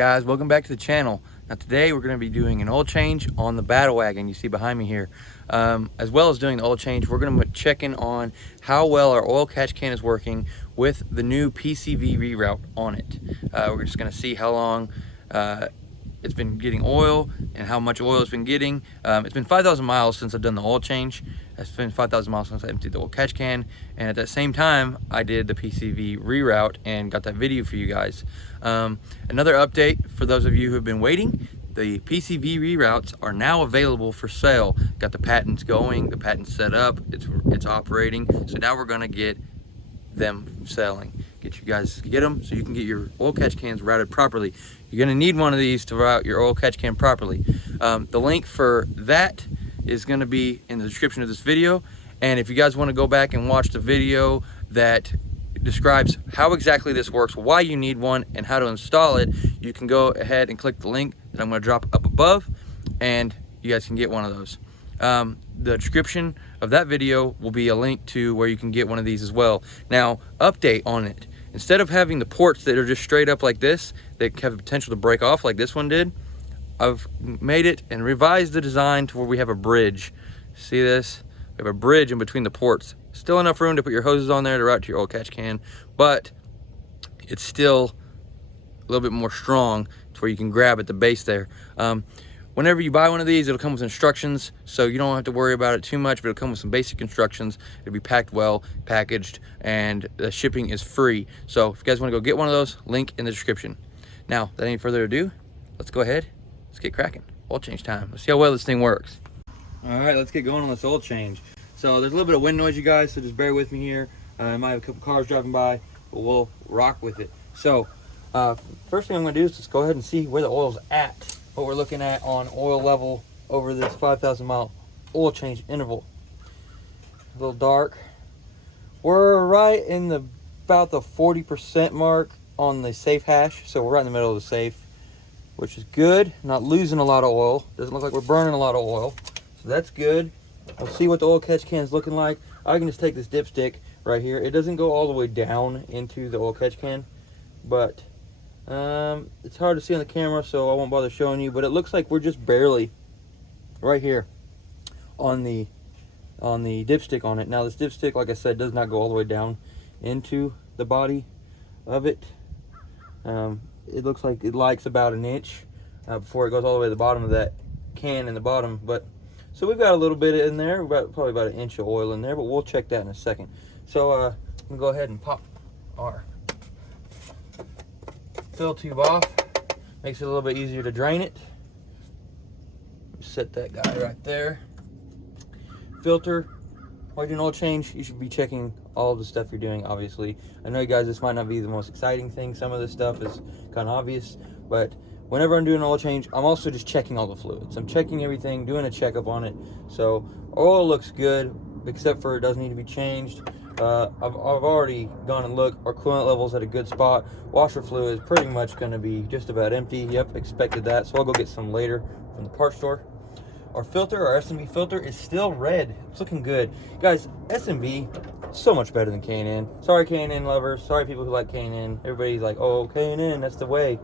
guys, welcome back to the channel. Now today we're going to be doing an oil change on the battle wagon you see behind me here. As well as doing the oil change, we're going to be checking on how well our oil catch can is working with the new PCV Reroute on it. We're just going to see how long it's been getting oil and how much oil it's been getting. It's been 5,000 miles since I've done the oil change. It's been 5,000 miles since I emptied the oil catch can, and at that same time I did the PCV Reroute and got that video for you guys. Another update for those of you who have been waiting: the PCV Reroutes are now available for sale. Got the patents going, the patents set up, it's operating. So now we're gonna get them selling, get you guys to get them so you can get your oil catch cans routed properly. You're gonna need one of these to route your oil catch can properly. The link for that is gonna be in the description of this video, and if you guys want to go back and watch the video that describes how exactly this works, why you need one, and how to install it, you can go ahead and click the link that I'm going to drop up above, and you guys can get one of those. The description of that video will be a link to where you can get one of these as well. Now, update on it: instead of having the ports that are just straight up like this that have the potential to break off like this one did, I've made it and revised the design to where we have a bridge. See this? We have a bridge in between the ports. Still enough room to put your hoses on there to route to your oil catch can, but it's still a little bit more strong to where you can grab at the base there. Whenever you buy one of these, it'll come with instructions, so you don't have to worry about it too much, but it'll come with some basic instructions. It'll be packed well, packaged, and the shipping is free. So if you guys want to go get one of those, link in the description. Now, without any further ado, let's go ahead. Let's get cracking. Oil change time. Let's see how well this thing works. All right, let's get going on this oil change. So there's a little bit of wind noise, you guys, so just bear with me here. I might have a couple cars driving by, but we'll rock with it. So first thing I'm gonna do is just go ahead and see where the oil's at, what we're looking at on oil level over this 5,000 mile oil change interval. A little dark. We're right in about the 40% mark on the safe hash, so we're right in the middle of the safe, which is good. Not losing a lot of oil. Doesn't look like we're burning a lot of oil, so that's good. I'll see what the oil catch can is looking like. I can just take this dipstick right here. It doesn't go all the way down into the oil catch can, but it's hard to see on the camera, so I won't bother showing you, but it looks like we're just barely right here on the dipstick on it. Now this dipstick, like I said, does not go all the way down into the body of it. It looks like it likes about an inch before it goes all the way to the bottom of that can in the bottom. But so we've got a little bit in there, probably about an inch of oil in there, but we'll check that in a second. So I'm gonna go ahead and pop our fill tube off. Makes it a little bit easier to drain it. Set that guy right there. Filter. While you're doing oil change, you should be checking all of the stuff you're doing, obviously. I know, you guys, this might not be the most exciting thing. Some of this stuff is kind of obvious, but whenever I'm doing an oil change, I'm also just checking all the fluids. I'm checking everything, doing a checkup on it. So oil looks good, except for it does need to be changed. I've already gone and looked. Our coolant level's at a good spot. Washer fluid is pretty much going to be just about empty. Yep, expected that. So I'll go get some later from the parts store. Our filter, our S&B filter, is still red. It's looking good. Guys, S&B is so much better than K&N. Sorry, K&N lovers. Sorry, people who like K&N. Everybody's like, oh, K&N, that's the way.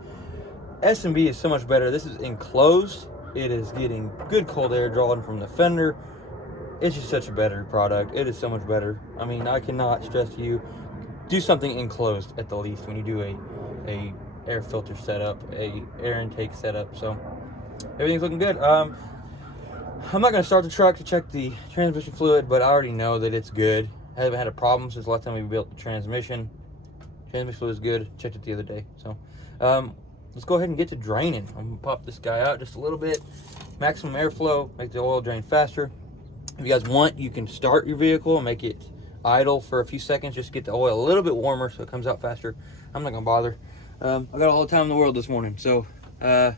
S&B is so much better. This is enclosed. It is getting good cold air drawn from the fender. It's just such a better product. It is so much better. I mean, I cannot stress to you, do something enclosed at the least when you do a air filter setup, a air intake setup. So everything's looking good. I'm not going to start the truck to check the transmission fluid, but I already know that it's good. I haven't had a problem since the last time we built the transmission. Transmission fluid is good. Checked it the other day. So let's go ahead and get to draining. I'm going to pop this guy out just a little bit. Maximum airflow, make the oil drain faster. If you guys want, you can start your vehicle and make it idle for a few seconds just to get the oil a little bit warmer so it comes out faster. I'm not going to bother. I got all the time in the world this morning, so I'm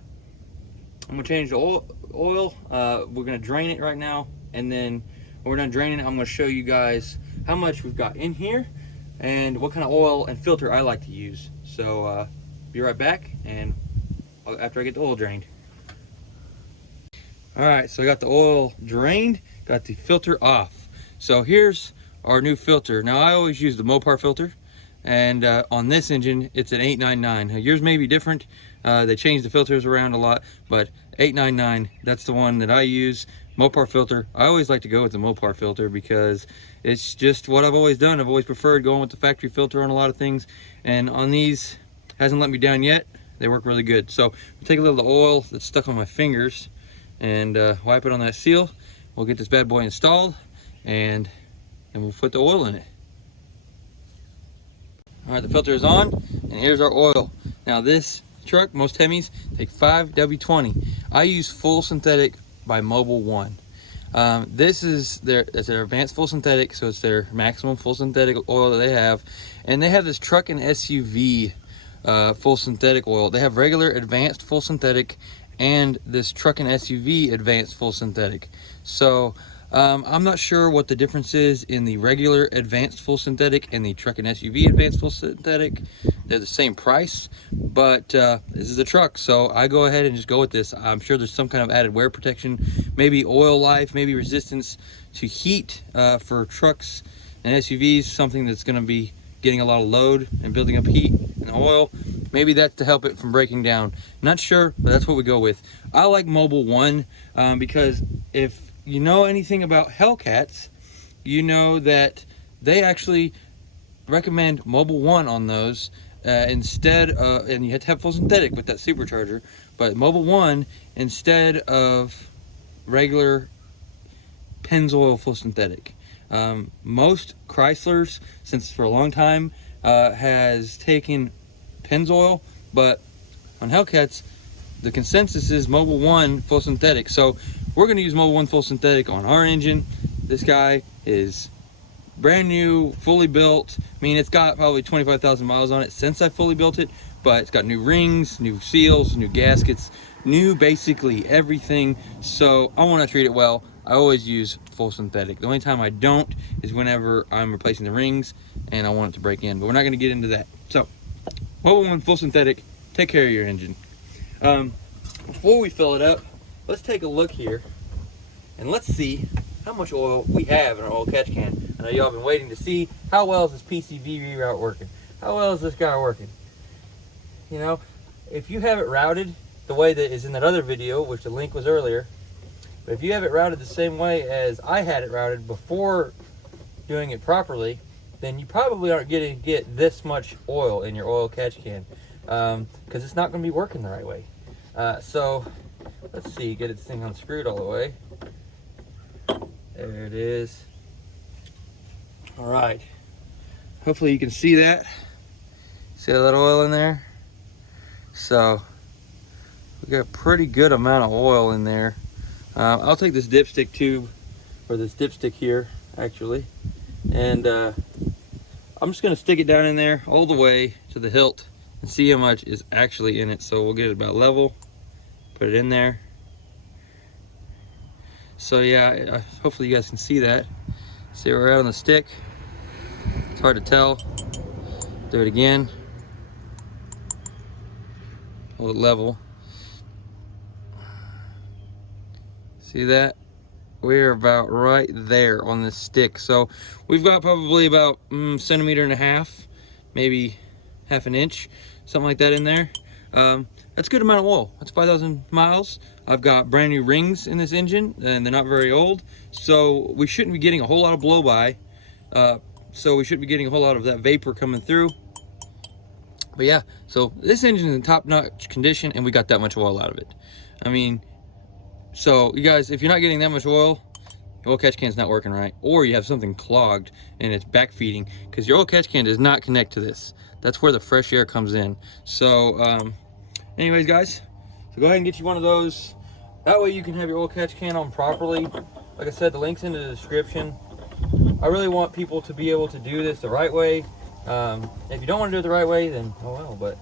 going to change the oil. We're going to drain it right now, and then when we're done draining it, I'm going to show you guys how much we've got in here and what kind of oil and filter I like to use. So be right back, and after I get the oil drained. All right, so I got the oil drained, got the filter off. So here's our new filter. Now I always use the Mopar filter, and on this engine it's an 899. Now, yours may be different. They change the filters around a lot, but 899, that's the one that I use. Mopar filter. I always like to go with the Mopar filter because it's just what I've always done. I've always preferred going with the factory filter on a lot of things, and on these, hasn't let me down yet. They work really good. So we'll take a little of the oil that's stuck on my fingers and wipe it on that seal. We'll get this bad boy installed, and we'll put the oil in it. All right, the filter is on, and here's our oil. Now this truck, most Hemis, take 5W20. I use full synthetic by Mobil 1. This is their advanced full synthetic, so it's their maximum full synthetic oil that they have. And they have this truck and SUV full synthetic oil. They have regular advanced full synthetic and this truck and SUV advanced full synthetic. So I'm not sure what the difference is in the regular advanced full synthetic and the truck and SUV advanced full synthetic. They're the same price, but this is a truck, so I go ahead and just go with this. I'm sure there's some kind of added wear protection, maybe oil life, maybe resistance to heat for trucks and SUVs, something that's going to be getting a lot of load and building up heat and oil. Maybe that's to help it from breaking down. Not sure, but that's what we go with. I like Mobil 1 because if you know anything about Hellcats, you know that they actually recommend Mobil 1 on those instead of, and you have to have full synthetic with that supercharger, but Mobil 1 instead of regular Pennzoil full synthetic. Most Chryslers, since for a long time, has taken Pennzoil, but on Hellcats, the consensus is Mobil 1 full synthetic. So we're going to use Mobil 1 full synthetic on our engine. This guy is brand new, fully built. I mean, it's got probably 25,000 miles on it since I fully built it, but it's got new rings, new seals, new gaskets, new basically everything. So I want to treat it well. I always use full synthetic. The only time I don't is whenever I'm replacing the rings and I want it to break in, but we're not going to get into that. So Mobil 1 full synthetic, take care of your engine. Before we fill it up, let's take a look here and let's see how much oil we have in our oil catch can. I know y'all been waiting to see how well is this PCV Reroute working. How well is this guy working? You know, if you have it routed the way that is in that other video, which the link was earlier, but if you have it routed the same way as I had it routed before doing it properly, then you probably aren't going to get this much oil in your oil catch can because it's not going to be working the right way. So let's see, get this thing unscrewed all the way. There it is. All right, hopefully you can see that. See all that oil in there? So we got a pretty good amount of oil in there. I'll take this dipstick tube, or this dipstick here actually, and I'm just going to stick it down in there all the way to the hilt and see how much is actually in it. So we'll get it about level, put it in there. So yeah, hopefully you guys can see that. See where we're at on the stick. It's hard to tell. Do it again. Hold it level. See that? We're about right there on this stick. So we've got probably about centimeter and a half, maybe half an inch, something like that in there. That's a good amount of oil. That's 5,000 miles. I've got brand new rings in this engine and they're not very old. So we shouldn't be getting a whole lot of blow by. So we shouldn't be getting a whole lot of that vapor coming through. But yeah, so this engine is in top-notch condition and we got that much oil out of it. I mean, so you guys, if you're not getting that much oil, your oil catch can's not working right, or you have something clogged and it's backfeeding, because your oil catch can does not connect to this. That's where the fresh air comes in. So anyways guys, so go ahead and get you one of those. That way you can have your oil catch can on properly. Like I said, the link's in the description. I really want people to be able to do this the right way. If you don't want to do it the right way, then oh well. But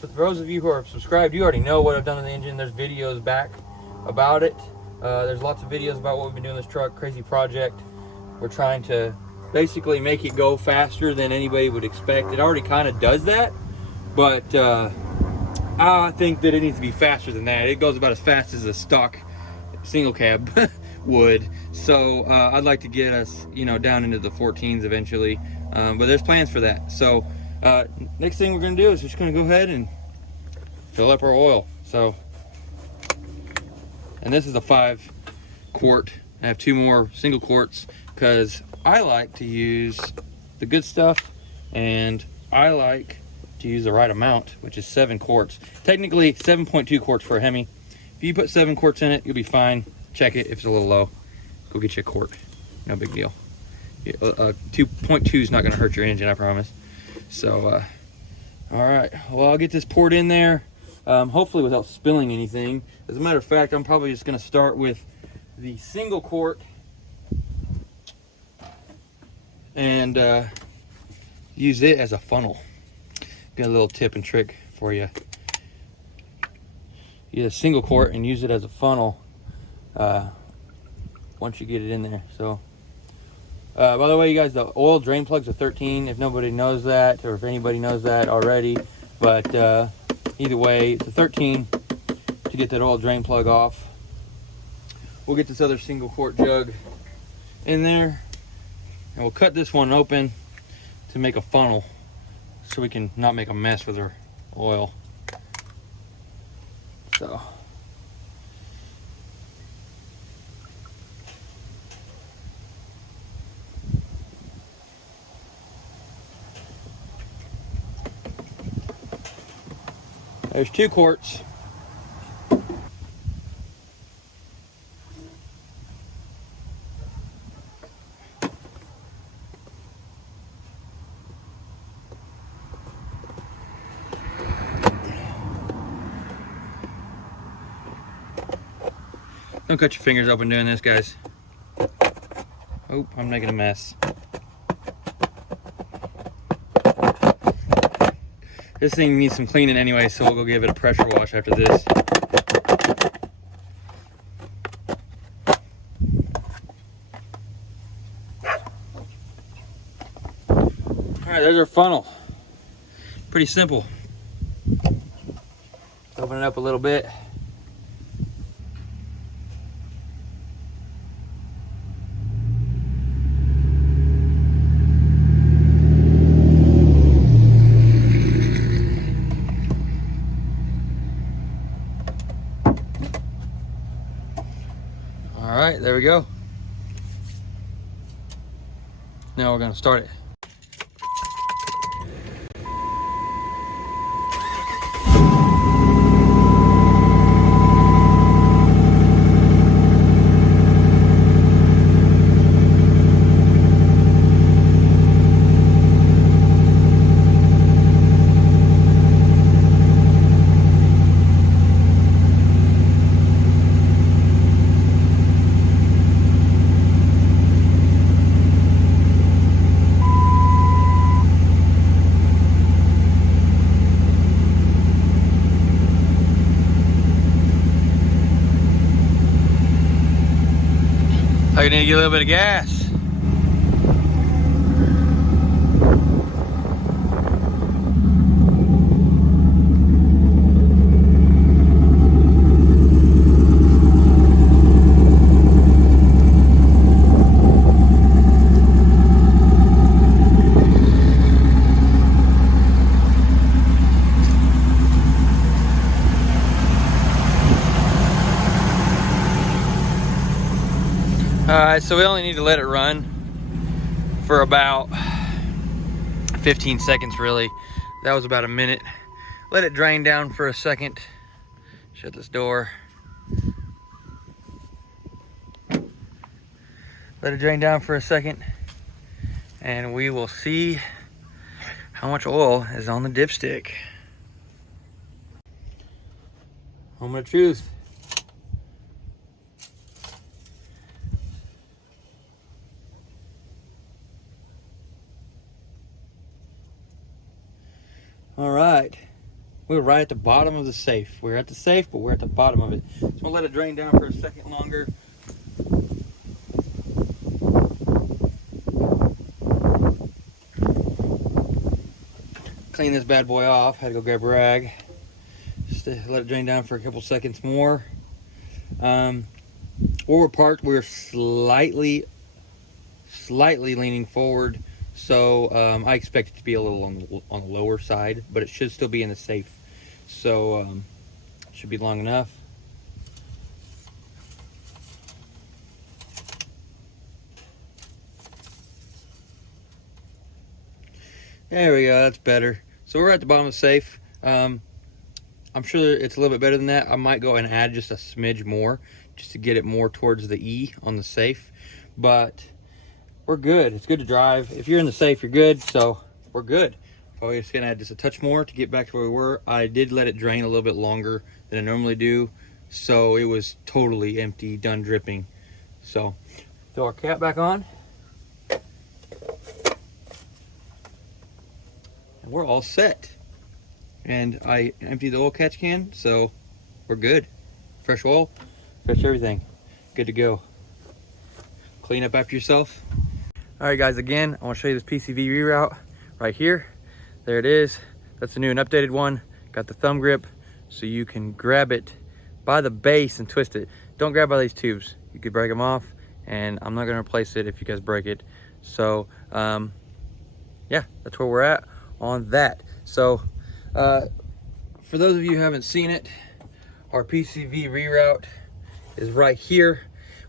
for those of you who are subscribed, you already know what I've done in the engine. There's videos back about it. There's lots of videos about what we've been doing in this truck. Crazy project. We're trying to basically make it go faster than anybody would expect. It already kind of does that, but I think that it needs to be faster than that. It goes about as fast as a stock single cab would. So I'd like to get us, you know, down into the 14s eventually. But there's plans for that. So next thing we're gonna do is just gonna go ahead and fill up our oil. So, and this is a 5 quart. I have 2 more single quarts because I like to use the good stuff, and I like to use the right amount, which is 7 quarts. Technically 7.2 quarts for a Hemi. If you put 7 quarts in it, you'll be fine. Check it if it's a little low. Go get you a quart. No big deal. 2.2 is not going to hurt your engine, I promise. So, all right. Well, I'll get this poured in there, hopefully without spilling anything. As a matter of fact, I'm probably just going to start with the single quart and use it as a funnel. Got a little tip and trick for you. Use a single quart and use it as a funnel once you get it in there. So, by the way, you guys, the oil drain plugs are 13, if nobody knows that, or if anybody knows that already. But either way, it's a 13 to get that oil drain plug off. We'll get this other single quart jug in there, and we'll cut this one open to make a funnel so we can not make a mess with our oil. So, there's 2 quarts. Don't cut your fingers open doing this, guys. Oh, I'm making a mess. This thing needs some cleaning anyway, so we'll go give it a pressure wash after this. Alright, there's our funnel. Pretty simple. Open it up a little bit. All right, there we go. Now we're gonna start it. I need to get a little bit of gas. Alright, so we only need to let it run for about 15 seconds really. That was about a minute. Let it drain down for a second. Shut this door. Let it drain down for a second, and we will see how much oil is on the dipstick. Moment of truth. All right, we're right at the bottom of the safe. We're at the safe, but we're at the bottom of it. So we'll let it drain down for a second longer. Clean this bad boy off. Had to go grab a rag. Just to let it drain down for a couple seconds more. Where we're parked, we're slightly leaning forward. So I expect it to be a little on the lower side, but it should still be in the safe So should be long enough. There we go, that's better. So we're at the bottom of the safe. I'm sure it's a little bit better than that. I might go and add just a smidge more just to get it more towards the E on the safe. But we're good. It's good to drive. If you're in the safe, you're good. So we're good. Probably just gonna add just a touch more to get back to where we were. I did let it drain a little bit longer than I normally do. So it was totally empty, done dripping. So throw our cap back on. And we're all set. And I emptied the oil catch can, so we're good. Fresh oil, fresh everything. Good to go. Clean up after yourself. All right, guys, again, I want to show you this PCV Reroute right here. There it is. That's the new and updated one. Got the thumb grip, so you can grab it by the base and twist it. Don't grab by these tubes. You could break them off, and I'm not going to replace it if you guys break it. So, yeah, that's where we're at on that. So, for those of you who haven't seen it, our PCV Reroute is right here.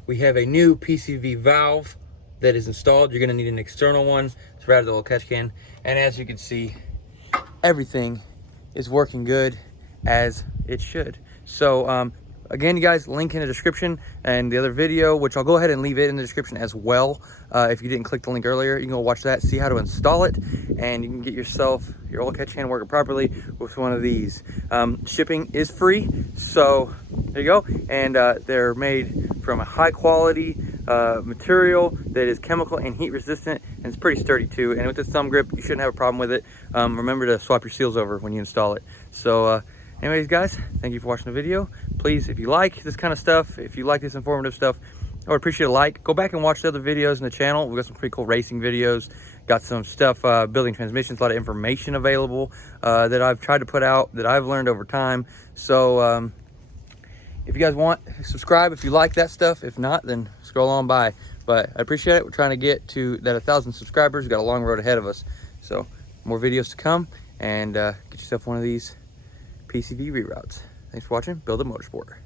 We have a new PCV valve that is installed. You're gonna need an external one to route the oil catch can. And as you can see, everything is working good as it should. So again, you guys, link in the description and the other video, which I'll go ahead and leave it in the description as well. If you didn't click the link earlier, you can go watch that, see how to install it, and you can get yourself your oil catch can working properly with one of these. Shipping is free, so there you go. And they're made from a high quality material that is chemical and heat resistant, and it's pretty sturdy too. And with this thumb grip, you shouldn't have a problem with it. Remember to swap your seals over when you install it. So anyways, guys, thank you for watching the video. Please, if you like this kind of stuff, if you like this informative stuff, I would appreciate a like. Go back and watch the other videos in the channel. We've got some pretty cool racing videos. Got some stuff, building transmissions, a lot of information available that I've tried to put out, that I've learned over time. So if you guys want, subscribe if you like that stuff. If not, then scroll on by. But I appreciate it. We're trying to get to that 1,000 subscribers. We've got a long road ahead of us. So more videos to come, and get yourself one of these PCV Reroutes. Thanks for watching. Build a Motorsport.